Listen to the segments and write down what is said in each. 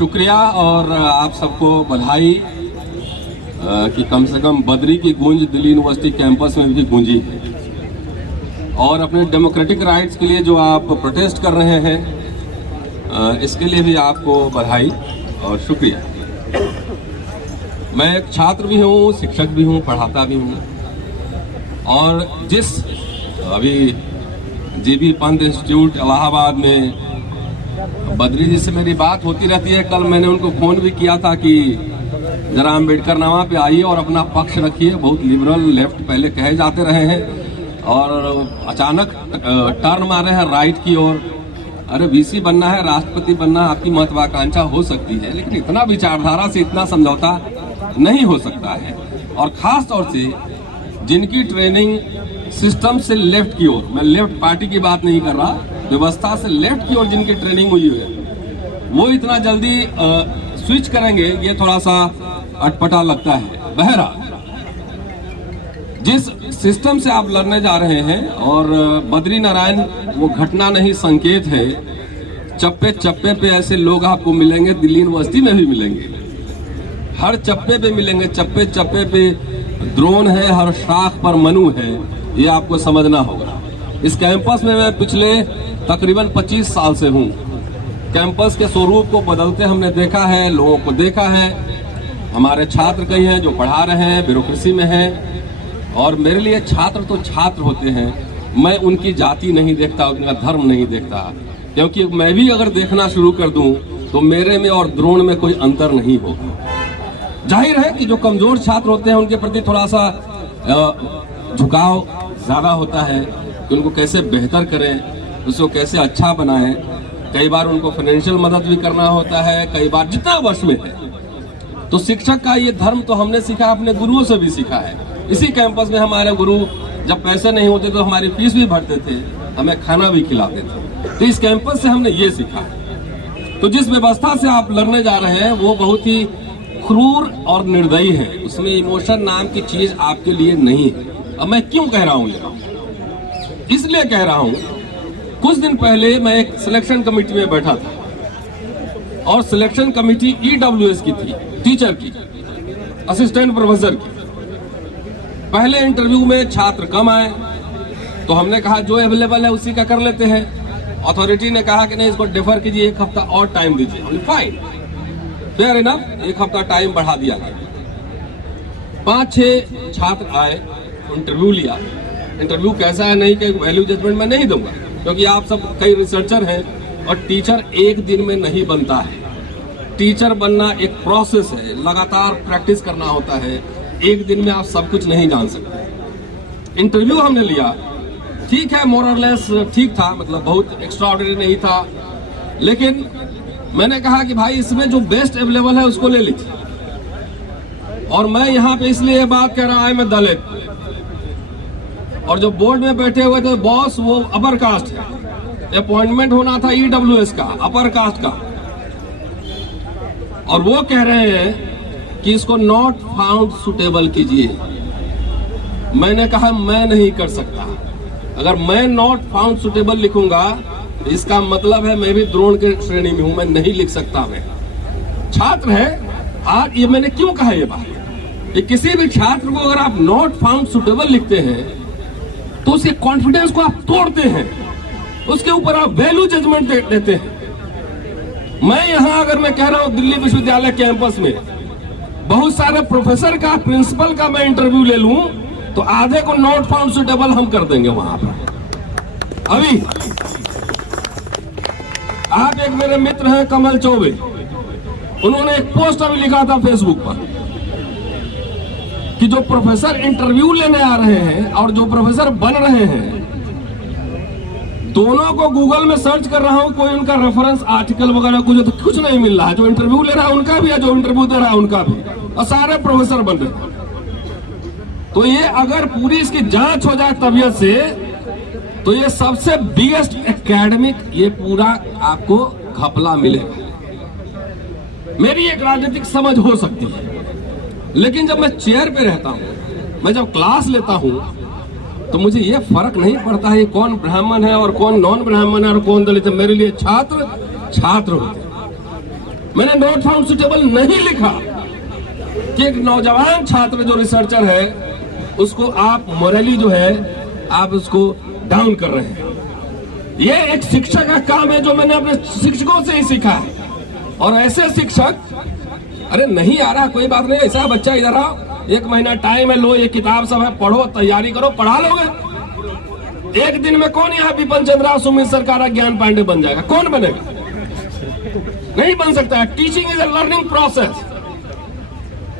शुक्रिया और आप सबको बधाई कि कम से कम बद्री की गूंज दिल्ली यूनिवर्सिटी कैंपस में भी गूंजी है और अपने डेमोक्रेटिक राइट्स के लिए जो आप प्रोटेस्ट कर रहे हैं इसके लिए भी आपको बधाई और शुक्रिया। मैं एक छात्र भी हूँ, शिक्षक भी हूँ, पढ़ाता भी हूँ और जिस अभी जीबी पंत इंस्टीट्यूट इलाहाबाद में बद्री जी से मेरी बात होती रहती है। कल मैंने उनको फोन भी किया था कि जरा अम्बेडकर नामा पे आइए और अपना पक्ष रखिए। बहुत लिबरल लेफ्ट पहले कहे जाते रहे हैं और अचानक टर्न मारे हैं राइट की ओर। अरे वीसी बनना है, राष्ट्रपति बनना आपकी महत्वाकांक्षा हो सकती है, लेकिन इतना विचारधारा से इतना समझौता नहीं हो सकता है। और खास तौर से जिनकी ट्रेनिंग सिस्टम से लेफ्ट की ओर, मैं लेफ्ट पार्टी की बात नहीं कर रहा, व्यवस्था से लेफ्ट की ओर जिनकी ट्रेनिंग हुई है वो इतना जल्दी स्विच करेंगे, ये थोड़ा सा अटपटा लगता है। बहरहाल जिस सिस्टम से आप लड़ने जा रहे हैं और बद्री नारायण वो घटना नहीं संकेत है। चप्पे चप्पे पे ऐसे लोग आपको मिलेंगे, दिल्ली यूनिवर्सिटी में भी मिलेंगे, हर चप्पे पे मिलेंगे। चप्पे चप्पे पे द्रोण है, हर शाख पर मनु है, ये आपको समझना होगा। इस कैंपस में मैं पिछले तकरीबन 25 साल से हूँ। कैंपस के स्वरूप को बदलते हमने देखा है, लोगों को देखा है। हमारे छात्र कई हैं जो पढ़ा रहे हैं, ब्यूरोक्रेसी में हैं और मेरे लिए छात्र तो छात्र होते हैं। मैं उनकी जाति नहीं देखता, उनका धर्म नहीं देखता, क्योंकि मैं भी अगर देखना शुरू कर दूं तो मेरे में और द्रोण में कोई अंतर नहीं होगा। जाहिर है कि जो कमजोर छात्र होते हैं उनके प्रति थोड़ा सा झुकाव ज्यादा होता है कि उनको कैसे बेहतर करें, उसको कैसे अच्छा बनाएं। कई बार उनको फाइनेंशियल मदद भी करना होता है, कई बार जितना वश में है। तो शिक्षक का ये धर्म तो हमने सीखा, अपने गुरुओं से भी सीखा है। इसी कैंपस में हमारे गुरु जब पैसे नहीं होते तो हमारी फीस भी भरते थे, हमें खाना भी खिलाते थे। तो इस कैंपस से हमने ये सीखा। तो जिस व्यवस्था से आप लड़ने जा रहे हैं वो बहुत ही क्रूर और निर्दयी है। उसमें इमोशन नाम की चीज आपके लिए नहीं है। अब मैं क्यों कह रहा हूं ये? इसलिए कह रहा हूं, कुछ दिन पहले मैं एक सिलेक्शन कमेटी में बैठा था और सिलेक्शन कमेटी EWS की थी, टीचर की, असिस्टेंट प्रोफेसर की। पहले इंटरव्यू में छात्र कम आए तो हमने कहा जो अवेलेबल है उसी का कर लेते हैं। अथॉरिटी ने कहा कि नहीं, इसको डिफर कीजिए, एक हफ्ता और टाइम दीजिए। फाइन, फेयर इनफ, एक हफ्ता टाइम बढ़ा दिया गया। 5-6 छात्र आए, इंटरव्यू लिया। इंटरव्यू कैसा है नहीं कि वैल्यू जजमेंट में नहीं दूंगा, क्योंकि आप सब कई रिसर्चर हैं और टीचर एक दिन में नहीं बनता है। टीचर बनना एक प्रोसेस है, लगातार प्रैक्टिस करना होता है। एक दिन में आप सब कुछ नहीं जान सकते। इंटरव्यू हमने लिया, ठीक है, मोर और लेस ठीक था, मतलब बहुत एक्स्ट्राऑर्डिनरी नहीं था, लेकिन मैंने कहा कि भाई इसमें जो बेस्ट अवेलेबल है उसको ले लीजिए। और मैं यहाँ पे इसलिए ये बात कह रहा है, मैं दलित, और जो बोर्ड में बैठे हुए थे बॉस वो अपर कास्ट है। अपॉइंटमेंट होना था EWS का, अपर कास्ट का, और वो कह रहे हैं कि इसको नॉट फाउंड सुटेबल कीजिए। मैंने कहा मैं नहीं कर सकता। अगर मैं नॉट फाउंड सुटेबल लिखूंगा इसका मतलब है मैं भी द्रोण के श्रेणी में हूं, मैं नहीं लिख सकता। मैं छात्र है। आज ये मैंने क्यों कहा ये बात कि किसी भी छात्र को अगर आप नॉट फाउंड सुटेबल लिखते हैं तो उसके कॉन्फिडेंस को आप तोड़ते हैं, उसके ऊपर आप वैल्यू जजमेंट देते हैं। मैं यहां अगर मैं कह रहा हूं दिल्ली विश्वविद्यालय कैंपस में बहुत सारे प्रोफेसर का, प्रिंसिपल का मैं इंटरव्यू ले लूं तो आधे को नॉट फाउंड सुटेबल हम कर देंगे वहां पर। अभी आप एक मेरे मित्र हैं कमल चौबे, उन्होंने एक पोस्ट अभी लिखा था फेसबुक पर कि जो प्रोफेसर इंटरव्यू लेने आ रहे हैं और जो प्रोफेसर बन रहे हैं दोनों को गूगल में सर्च कर रहा हूं, कोई उनका रेफरेंस आर्टिकल वगैरह कुछ नहीं मिल रहा है। जो इंटरव्यू ले रहा है उनका भी है, जो इंटरव्यू दे रहा है उनका भी, और सारे प्रोफेसर बन रहे हैं। तो ये अगर पूरी इसकी जांच हो जाए तबीयत से तो ये सबसे बिगेस्ट एकेडमिक ये पूरा आपको घपला मिलेगा। मेरी एक राजनीतिक समझ हो सकती है, लेकिन जब मैं चेयर पे रहता हूं, मैं जब क्लास लेता हूं तो मुझे ये फर्क नहीं पड़ता है कौन ब्राह्मण है और कौन नॉन ब्राह्मण है और कौन दलित है। मेरे लिए छात्र छात्र होते हैं। मैंने नॉट फाउंड सुटेबल नहीं लिखा कि एक नौजवान छात्र जो रिसर्चर है उसको आप मोरली जो है आप उसको डाउन कर रहे हैं। ये एक शिक्षक का काम है जो मैंने अपने शिक्षकों से ही सीखा है। और ऐसे शिक्षक, अरे नहीं आ रहा कोई बात नहीं, ऐसा बच्चा इधर आओ, 1 महीना टाइम है, लो ये किताब सब है, पढ़ो, तैयारी करो, पढ़ा लोगे। एक दिन में कौन यहाँ बिपिन चंद्रा, सुमित सरकार, ज्ञान पांडे बन जाएगा? कौन बनेगा? नहीं बन सकता है। Teaching is a learning process.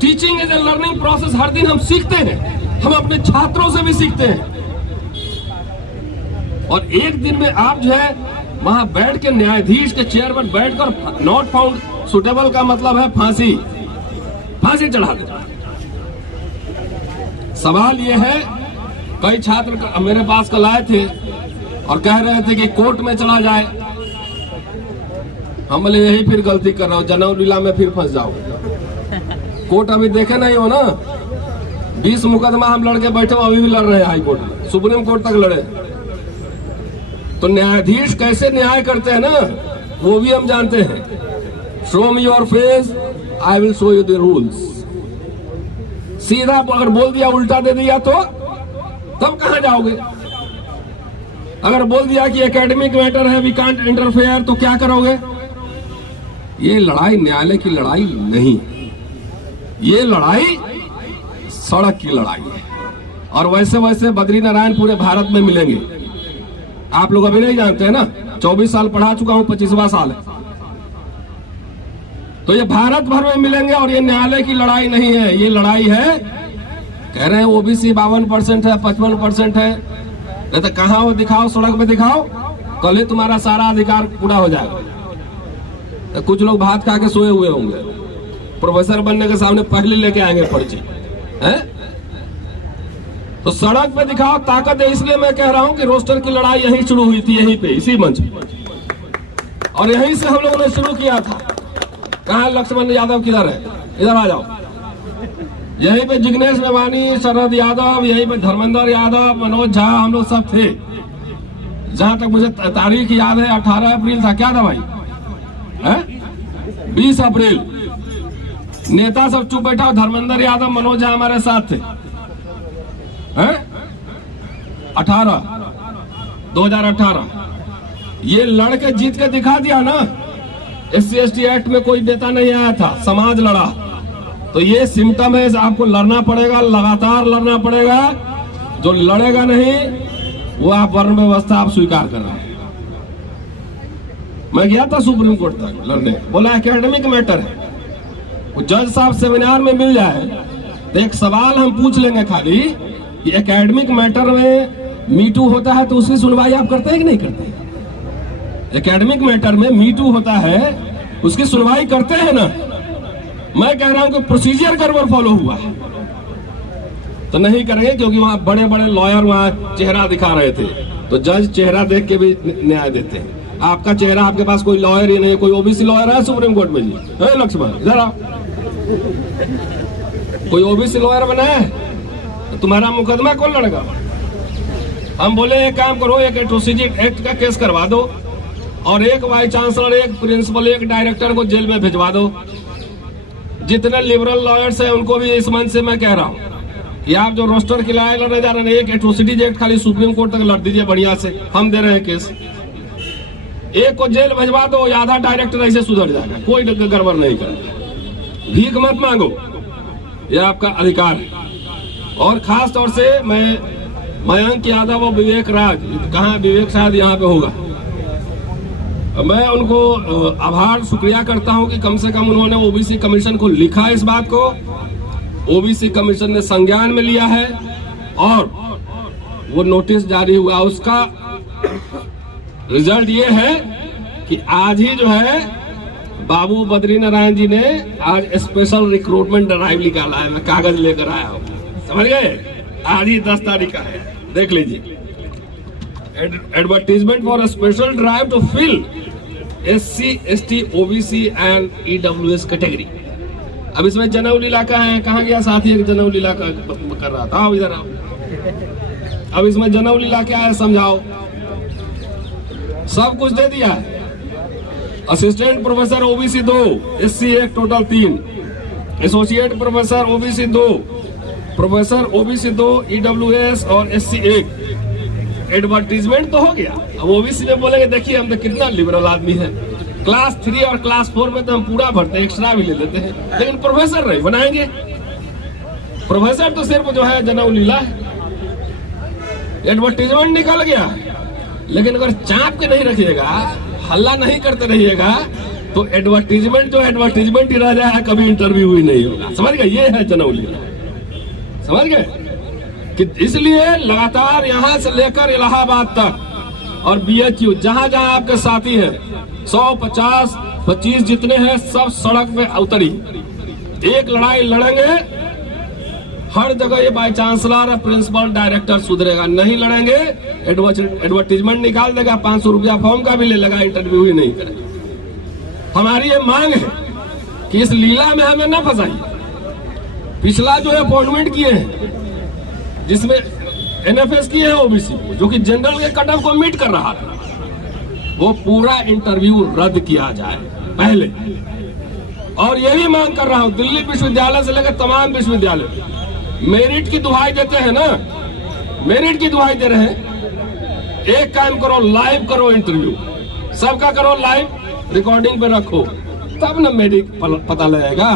Teaching is a learning process. हर दिन हम सीखते हैं, हम अपने छात्रों से भी सीखते हैं। और एक दिन में आप जो है वहां बैठ के न्यायाधीश के चेयर पर बैठकर नॉट फाउंड सुटेबल का मतलब है फांसी, फांसी चढ़ा दे। सवाल यह है, कई छात्र मेरे पास कल आए थे और कह रहे थे कि कोर्ट में चला जाए। हम बोले यही फिर गलती कर रहा हूं, जनेऊ लीला में फिर फंस जाओ। कोर्ट अभी देखे नहीं हो ना, 20 मुकदमा हम लड़के बैठे हो, अभी भी लड़ रहे हैं हाई कोर्ट में, सुप्रीम कोर्ट तक लड़े। तो न्यायाधीश कैसे न्याय करते हैं ना, वो भी हम जानते हैं। Show me your face, I will show you the rules. सीधा अगर बोल दिया, उल्टा दे दिया तो तब कहां जाओगे? अगर बोल दिया कि एकेडमिक मैटर है, वी कांट इंटरफेयर, तो क्या करोगे? ये लड़ाई न्यायालय की लड़ाई नहीं, ये लड़ाई सड़क की लड़ाई है। और वैसे वैसे बद्री नारायण पूरे भारत में मिलेंगे। आप लोग अभी नहीं जानते हैं ना, 24 साल पढ़ा चुका हूं, 25वां साल है। तो ये भारत भर में मिलेंगे और ये न्यायालय की लड़ाई नहीं है, ये लड़ाई है, कह रहे हैं ओबीसी 52% है, 55% है, नहीं तो कहां वो दिखाओ, सड़क पे दिखाओ, कल ही तुम्हारा सारा अधिकार पूरा हो जाएगा। तो कुछ लोग भात खा के सोए हुए होंगे, प्रोफेसर बनने के सामने पहले लेके आएंगे पर्ची है। तो सड़क पे दिखाओ, ताकत है। इसलिए मैं कह रहा हूं कि रोस्टर की लड़ाई यहीं शुरू हुई थी, यहीं पे, इसी मंच पे, और यहीं से हम लोगों ने शुरू किया था। कहां लक्ष्मण यादव किधर है? इधर आ जाओ। यहीं पे जिग्नेश मेवानी, शरद यादव, यहीं पे धर्मेंद्र यादव, मनोज झा, हम लोग सब थे। जहां तक मुझे तारीख याद है, 18 अप्रैल था, क्या था भाई? 20 अप्रैल। नेता सब चुप बैठा, धर्मेंद्र यादव, मनोज झा हमारे साथ थे। 2018 ये लड़के जीत के दिखा दिया ना। SC/ST एक्ट में कोई नेता नहीं आया था, समाज लड़ा। तो ये सिम्टम है, आपको लड़ना पड़ेगा, लगातार लड़ना पड़ेगा। जो लड़ेगा नहीं वो आप वर्ण व्यवस्था आप स्वीकार कर रहे हैं। मैं गया था सुप्रीम कोर्ट तक लड़ने, बोला एकेडमिक मैटर है। वो जज साहब सेमिनार में मिल जाए तो एक सवाल हम पूछ लेंगे खाली कि एकेडमिक मैटर में मीटू होता है तो उसकी सुनवाई आप करते हैं कि नहीं करते? एकेडमिक मैटर में मीटू होता है, उसकी सुनवाई करते हैं ना? मैं कह रहा हूं कि प्रोसीजर गड़बड़ फॉलो हुआ है तो नहीं करेंगे, क्योंकि वहां बड़े बड़े लॉयर वहां चेहरा दिखा रहे थे। तो जज चेहरा देख के भी न्याय देते हैं। आपका चेहरा, आपके पास कोई लॉयर ही नहीं, कोई ओबीसी लॉयर है सुप्रीम कोर्ट में जी? लक्ष्मण इधर आओ, कोई ओबीसी लॉयर बना है तो तुम्हारा मुकदमा कौन लड़ेगा? हम बोले एक काम करो, एक एट्रोसिटी एक्ट का केस करवा दो और एक वाइस चांसलर, एक प्रिंसिपल, एक डायरेक्टर को जेल में भिजवा दो। जितने लिबरल लॉयर्स हैं उनको भी इस मंच से मैं कह रहा हूं कि आप जो रोस्टर की लड़ाई लड़ने जा रहे हैं, एक एट्रोसिटी एक्ट खाली सुप्रीम कोर्ट तक लड़ दीजिए बढ़िया से, हम दे रहे हैं केस। एक को जेल भिजवा दो, आधा डायरेक्टर ऐसे सुधर जाएगा, कोई गड़बड़ नहीं करेगा। भीख मत मांगो, यह आपका अधिकार है। और खास तौर से मैं मयंक यादव और विवेक राज, कहाँ विवेक शायद यहाँ पे होगा, मैं उनको आभार शुक्रिया करता हूं कि कम से कम उन्होंने ओबीसी कमीशन को लिखा इस बात को, ओबीसी कमीशन ने संज्ञान में लिया है और वो नोटिस जारी हुआ। उसका रिजल्ट ये है कि आज ही जो है बाबू बद्री नारायण जी ने आज स्पेशल रिक्रूटमेंट ड्राइव निकाला है। मैं कागज लेकर आया हूँ, समझ गए? आज ही 10 तारीख का है, देख लीजिए। Advertisement for special drive to fill SC, ST, OBC and EWS category. अब इसमें जनेऊ लीला का है, कहाँ गया साथी एक जनेऊ लीला का कर रहा था, इधर आओ। अब इसमें जनेऊ लीला क्या है समझाओ। सब कुछ दे दिया है assistant professor OBC 2, SC 1 total 3, associate professor OBC 2, professor OBC 2, EWS और SC 1। एडवर्टीजमेंट तो हो गया। अब ओबीसी में बोलेंगे देखिए हम तो कितना लिबरल आदमी है, क्लास 3 और क्लास 4 में तो हम पूरा भरते हैं, एक्स्ट्रा भी ले लेते हैं, लेकिन प्रोफेसर नहीं बनाएंगे। प्रोफेसर तो सिर्फ जो है जनेऊ लीला है। एडवर्टीजमेंट निकल गया, लेकिन अगर चाप के नहीं रखिएगा, हल्ला नहीं करते रहिएगा, तो एडवर्टीजमेंट जो एडवर्टीजमेंट ही रह जाए, कभी इंटरव्यू ही नहीं होगा। समझ गए? ये है जनेऊ लीला। समझ गए कि इसलिए लगातार यहां से लेकर इलाहाबाद तक और BHU जहां जहां आपके साथी हैं 100, 50, 25 जितने हैं, सब सड़क में उतरी, एक लड़ाई लड़ेंगे। हर जगह ये बाई चांसलर, प्रिंसिपल, डायरेक्टर सुधरेगा नहीं, लड़ेंगे। एडवर्टीजमेंट निकाल देगा, 500 रुपया फॉर्म का भी ले लेगा, इंटरव्यू ही नहीं करेगा। हमारी ये मांग है कि इस लीला में हमें न फंसाइए। पिछला जो अपॉइंटमेंट किए हैं, जिसमें NFS किए हैं ओबीसी, जो कि जनरल के कट ऑफ को मीट कर रहा था, वो पूरा इंटरव्यू रद्द किया जाए पहले। और ये भी मांग कर रहा हूं, दिल्ली विश्वविद्यालय से लेकर तमाम विश्वविद्यालय मेरिट की दुहाई देते हैं ना, मेरिट की दुहाई दे रहे हैं। एक काम करो, लाइव करो इंटरव्यू, सबका करो लाइव, रिकॉर्डिंग पे रखो, तब ना मेरिट पता लगेगा।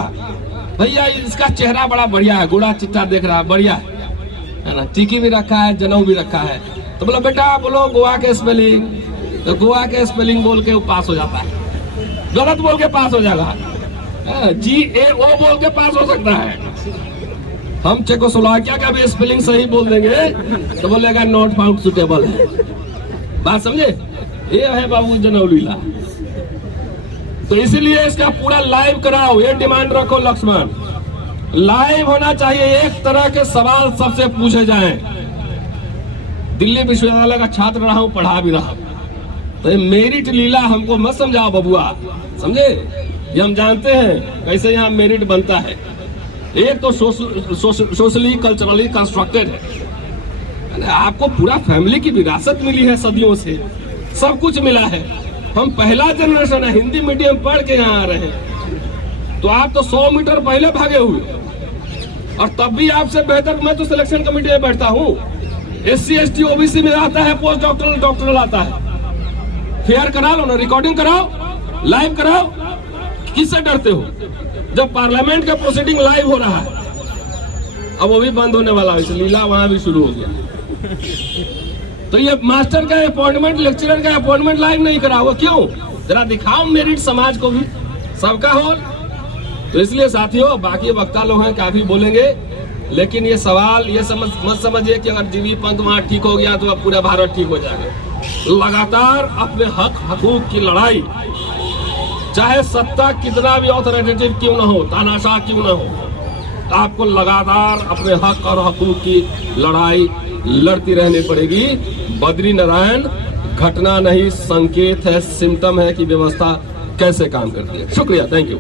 भैया इसका चेहरा बड़ा बढ़िया है, गोड़ा चिट्टा देख रहा है, बढ़िया है ना, टीकी भी रखा है, जनेऊ भी रखा है, तो बोलो बेटा बोलो गोवा के स्पेलिंग, तो गोवा के स्पेलिंग बोल के वो पास हो जाता है। गलत बोल के पास हो जाएगा, GAO बोल के पास हो सकता है। हम चेकोस्लोवाकिया का भी स्पेलिंग सही बोल देंगे तो बोलेगा नॉट फाउंड सुटेबल है। बात समझे? ये है बाबू जनेऊ लीला। तो इसीलिए इसका पूरा लाइव कराओ, ये डिमांड रखो लक्ष्मण, लाइव होना चाहिए। एक तरह के सवाल सबसे पूछे जाएं। दिल्ली विश्वविद्यालय का छात्र रहा हूं, पढ़ा भी रहा, तो ये मेरिट लीला हमको मत समझाओ बबुआ, समझे? ये हम जानते हैं कैसे यहाँ मेरिट बनता है। एक तो सोशली कल्चरली कंस्ट्रक्टेड है, आपको पूरा फैमिली की विरासत मिली है, सदियों से सब कुछ मिला है। हम पहला जनरेशन है, हिंदी मीडियम पढ़ के यहाँ आ रहे हैं, तो आप तो 100 मीटर पहले भागे हुए, और तब भी आपसे बेहतर मैं तो सिलेक्शन कमेटी में बैठता हूँ। SC ST OBC में आता है, पोस्ट डॉक्टरल डॉक्टरल आता है। फेयर करा लो ना, रिकॉर्डिंग कराओ, लाइव कराओ, किससे डरते हो? जब पार्लियामेंट का प्रोसीडिंग लाइव हो रहा है, अब वो भी बंद होने वाला है, इस लीला वहां भी शुरू हो गया। तो ये मास्टर का अपॉइंटमेंट, लेक्चरर का अपॉइंटमेंट लाइव नहीं करा हुआ, क्यों? जरा दिखाओ मेरिट समाज को भी, सबका हो। तो इसलिए साथियों, बाकी वक्ता लोग हैं काफी बोलेंगे, लेकिन ये सवाल ये मत समझिए कि अगर जीवी पंथ वहां ठीक हो गया तो अब पूरा भारत ठीक हो जाएगा। लगातार अपने हक हकूक की लड़ाई, चाहे सत्ता कितना भी ऑथोरिटेटिव क्यों ना हो, तानाशाह क्यों ना हो, आपको लगातार अपने हक और हकूक की लड़ाई लड़ती रहनी पड़ेगी। बद्री नारायण घटना नहीं, संकेत है, सिम्टम है कि व्यवस्था कैसे काम करती है। शुक्रिया, थैंक यू।